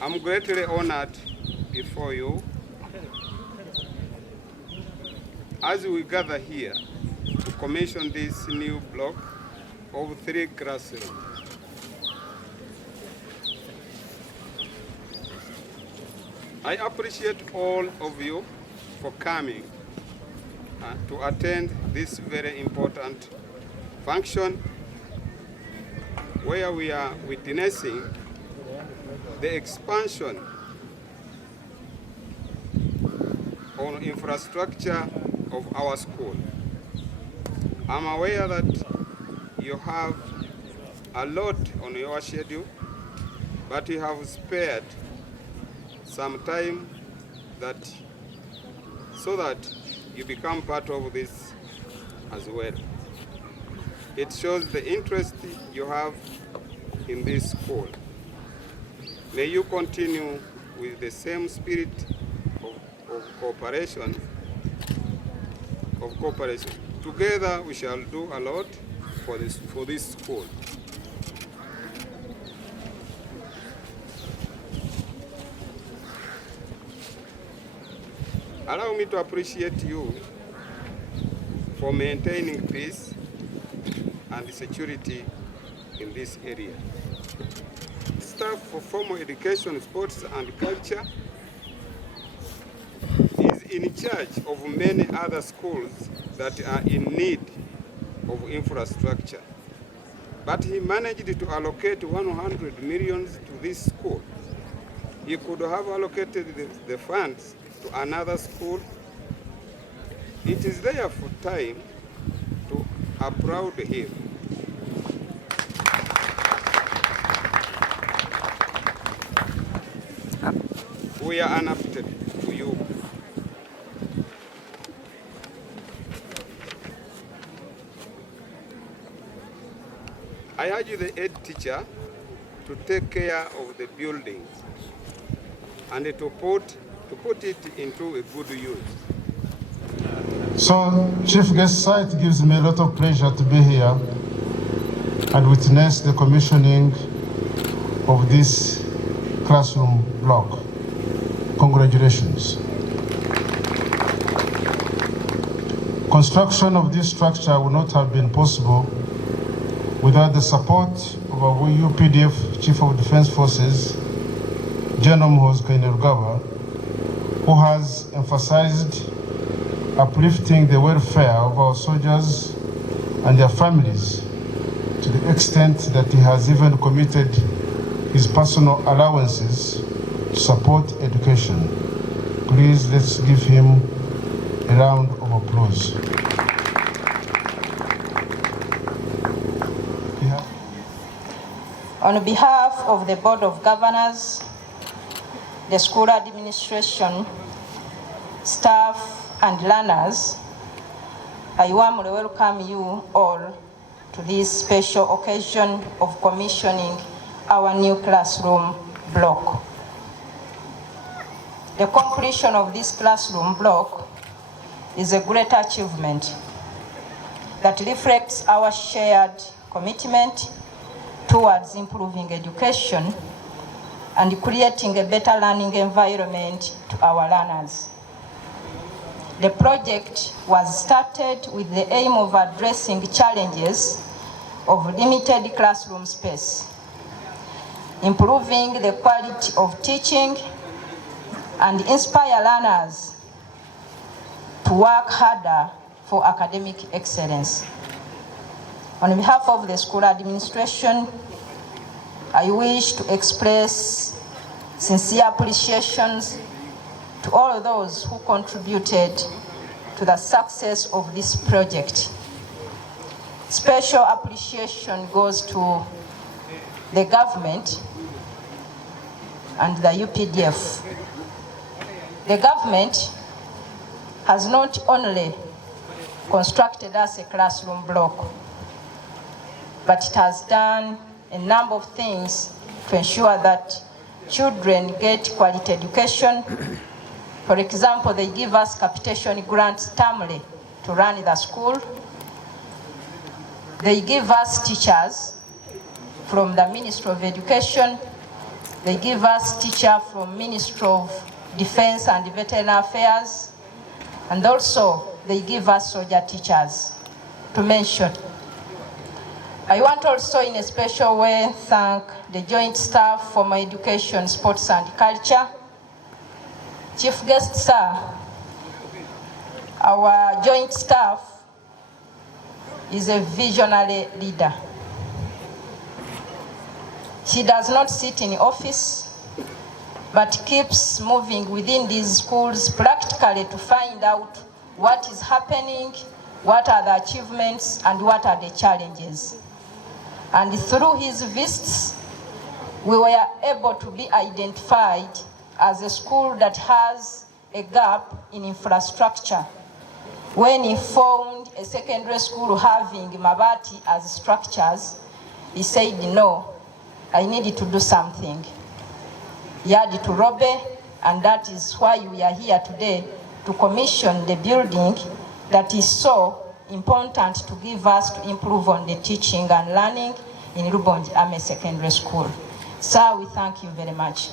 I'm greatly honored before you as we gather here to commission this new block of 3 classrooms. I appreciate all of you for coming to attend this very important function where we are witnessing the expansion on infrastructure of our school. I'm aware that you have a lot on your schedule, but you have spared some time so that you become part of this as well. It shows the interest you have in this school. May you continue with the same spirit of cooperation. Together we shall do a lot for this school. Allow me to appreciate you for maintaining peace and security in this area. Staff for formal education, sports and culture is in charge of many other schools that are in need of infrastructure. But he managed to allocate 100 million to this school. He could have allocated the funds to another school. It is therefore time to applaud him. We are indebted to you. I urge the head teacher to take care of the buildings and to put it into a good use. So, Chief Guest, it gives me a lot of pleasure to be here and witness the commissioning of this classroom block. Congratulations. Construction of this structure would not have been possible without the support of our UPDF Chief of Defense Forces, General Kainarugaba, who has emphasized uplifting the welfare of our soldiers and their families to the extent that he has even committed his personal allowances to support education. Please, let's give him a round of applause. On behalf of the Board of Governors, the school administration, staff, and learners, I warmly welcome you all to this special occasion of commissioning our new classroom block. The completion of this classroom block is a great achievement that reflects our shared commitment towards improving education and creating a better learning environment to our learners. The project was started with the aim of addressing challenges of limited classroom space, improving the quality of teaching, and inspire learners to work harder for academic excellence. On behalf of the school administration, I wish to express sincere appreciations to all of those who contributed to the success of this project. Special appreciation goes to the government and the UPDF. The government has not only constructed us a classroom block, but it has done a number of things to ensure that children get quality education. For example, they give us capitation grants termly to run the school. They give us teachers from the Ministry of Education. They give us teacher from Ministry of Defense and Veteran Affairs, and also they give us soldier teachers, to mention. I want also in a special way thank the Joint Staff for my Education, Sports and Culture. Chief Guest Sir, our Joint Staff is a visionary leader. She does not sit in office, but keeps moving within these schools practically to find out what is happening, what are the achievements, and what are the challenges. And through his visits, we were able to be identified as a school that has a gap in infrastructure. When he found a secondary school having mabati as structures, he said, no, I needed to do something. He had to Robe, and that is why we are here today to commission the building that is so important to give us to improve on the teaching and learning in Rubongi Army Secondary School. Sir, we thank you very much.